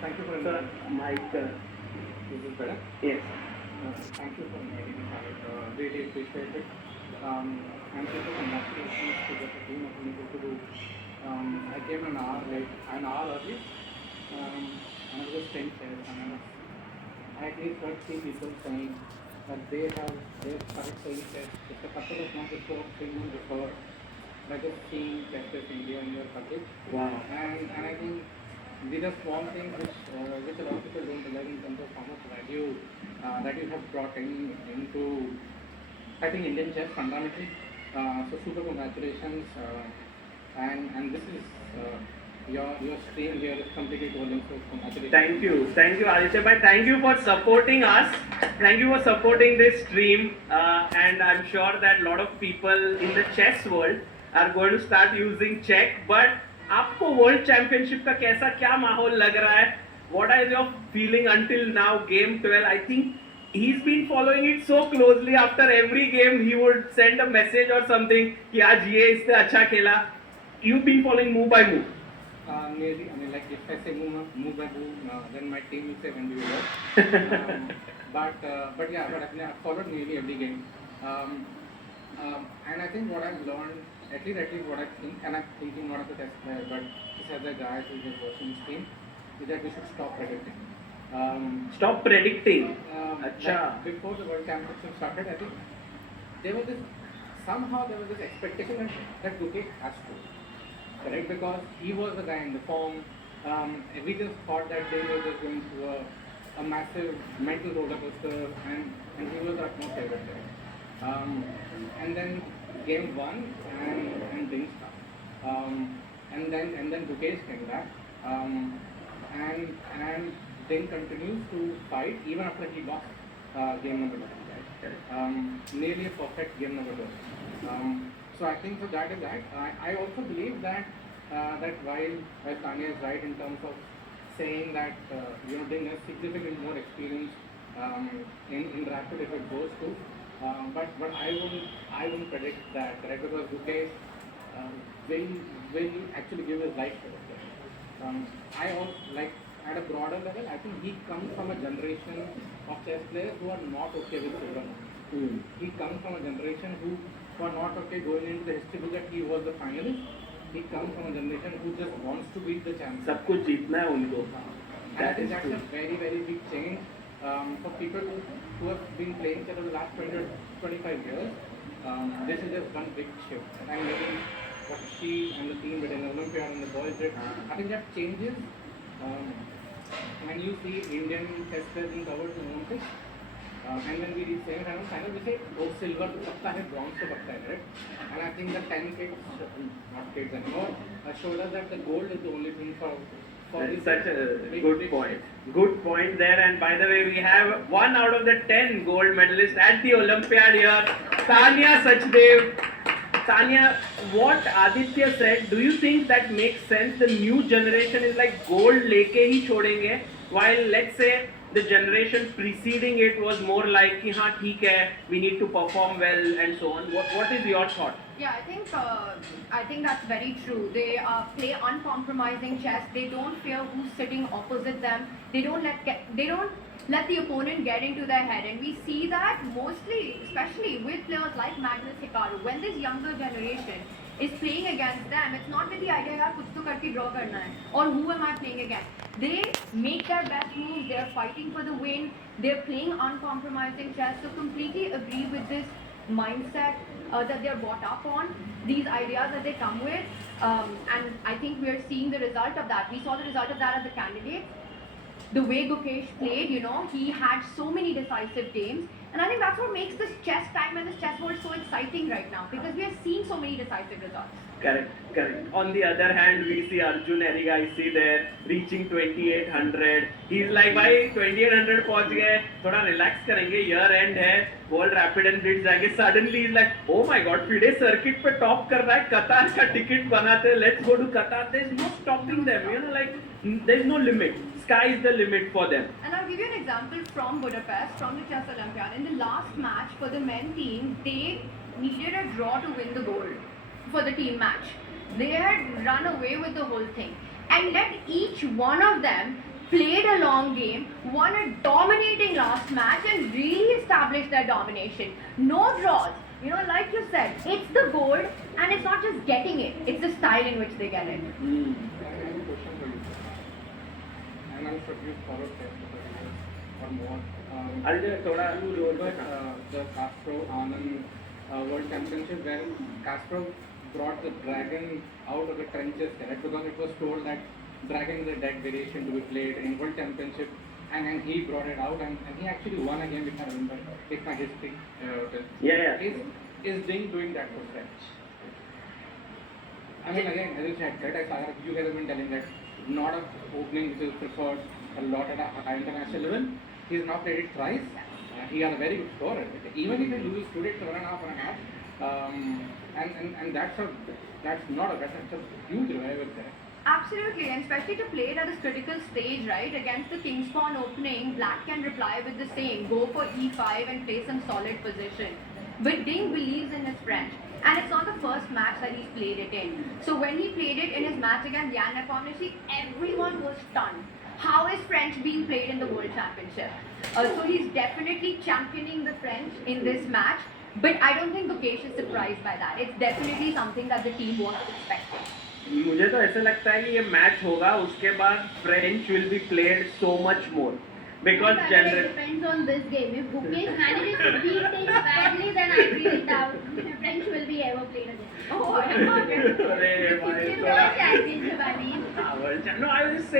Thank you for Sir, mic. Is this better? Yes. Thank you for inviting me, Khalid. Really appreciate it. And super congratulations to the team of Unico to do. I came an hour early, and I was just 10 chairs, and I at least heard three people saying that they've started saying chess just a couple of months before, 3 months before, by just seeing Chess India in your coverage. Wow. And I think these are small things which a lot of people don't realize in terms of how much value that you have brought into I think Indian chess fundamentally. So super congratulations, and this is your stream here is completely golden. So congratulations. Thank you, Aditya bhai. Thank you for supporting us. Thank you for supporting this stream. And I'm sure that a lot of people in the chess world are going to start using Czech. But आपको world championship का कैसा क्या माहौल लग रहा है? What is your feeling until now? Game 12. I think he's been following it so closely. After every game, he would send a message or something कि आज ये इससे अच्छा खेला. You've been following move by move. Nearly, I mean, like if I say move by move, then my team will say when we will. But yeah, but I've followed nearly every game, and I think what I've learned, at least what I think, and I'm thinking not as a test player, but just as a guy who's just watching this team, is that we should stop predicting. Stop predicting. Like before the World Championship started, I think there was this expectation that Duque has to. Correct, because he was the guy in the form. We just thought that they were just going through a massive mental roller coaster, and he was our most favorite there. And then game one and didn't start. And then Duquesne came back, and then continues to fight even after he lost game number 2. Right? Nearly a perfect game number 2. So I think so that is that. I also believe that while Tanya is right in terms of saying that they have significantly more experience in rapid if it goes to, but I wouldn't predict that, correct, because Duque will actually give his life for it. I also like at a broader level. I think he comes from a generation of chess players who are not okay with silver. He comes from a generation who are not okay going into the history book that he was the finalist. He comes from a generation who just wants to beat the champion. सब कुछ जीतना है उनको. That's a very very big change for people who have been playing chess over the last 20 or 25 years. This is just one big shift, and maybe what she and the team did in the Olympiad and the boys did, I think that changes when you see Indian chess players being covered in Olympics. And when we reach semi-final, we say, oh, silver to pakta hai, bronze to pakta hai, right? And I think the 10 kids, not kids anymore, showed us that the gold is the only thing for That's such a good point. Good point there. And by the way, we have 1 out of the 10 gold medalists at the Olympiad here, Tanya Sachdev. Tanya, what Aditya said, do you think that makes sense? The new generation is like gold leke hi chhodenge, while let's say the generation preceding it was more like ki haan theek hai, we need to perform well and so on. What is your thought? Yeah, I think that's very true. They play uncompromising chess. They don't fear who's sitting opposite them. They don't let the opponent get into their head, and we see that mostly, especially with players like Magnus Hikaru. When this younger generation is playing against them, it's not with the idea that kuch to karke draw karna hai, or who am I playing against. They make their best moves. They're fighting for the win. They're playing uncompromising chess. So completely agree with this mindset that they're brought up on, these ideas that they come with, and I think we're seeing the result of that. We saw the result of that as a candidate. The way Gukesh played, he had so many decisive games, and I think that's what makes this chess time and this chess world so exciting right now, because we are seeing so many decisive results. Correct. On the other hand, we see Arjun Erigaisi there reaching 2800. He's like, भाई 2800 पहुंच गए, थोड़ा relax करेंगे, year end है, World Rapid and Blitz जाएंगे. Suddenly he's like, oh my God, FIDE circuit पे top कर रहा है, Qatar का ticket बनाते, let's go to Qatar. There's no stopping them, like there's no limit. Sky is the limit for them. And I'll give you an example from Budapest, from the Chess Olympiad. In the last match for the men team, they needed a draw to win the gold for the team match. They had run away with the whole thing and let each one of them played a long game, won a dominating last match, and really established their domination. No draws. You know, like you said, it's the gold, and it's not just getting it; it's the style in which they get it. I have a question for you. And I'm sure you've followed chess for 30 years or more. Arjun थोड़ा But the Castro Anand World Championship, where Castro brought the dragon out of the trenches, correct? Because it was told that dragon is a dead variation to be played in World Championship, and he brought it out, and he actually won a game, if I remember, if my history. Yeah. Is Ding doing that for French? I mean, again, as you said, correct? You guys have been telling that not an opening which is preferred a lot at a high international level. He's now played it thrice. He has a very good score. Even if he loses today, 7.5, and that's a huge revival there. Absolutely, and especially to play it at this critical stage, right? Against the King's Pawn opening, Black can reply with the same, go for e5 and play some solid position. But Ding believes in his French, and it's not the first match that he's played it in. So when he played it in his match against Yann Nepomuceno, everyone was stunned. How is French being played in the World Championship? So he's definitely championing the French in this match, but I don't think Gukesh is surprised by that. It's definitely something that the team was expecting. मुझे तो ऐसा लगता है कि ये match होगा उसके बाद French will be played so much more because It general depends on this game. If Gukesh manages to beat things badly, then I really doubt French will be ever played again. Oh, अरे भाई It's a world championship, I mean. No, I was just saying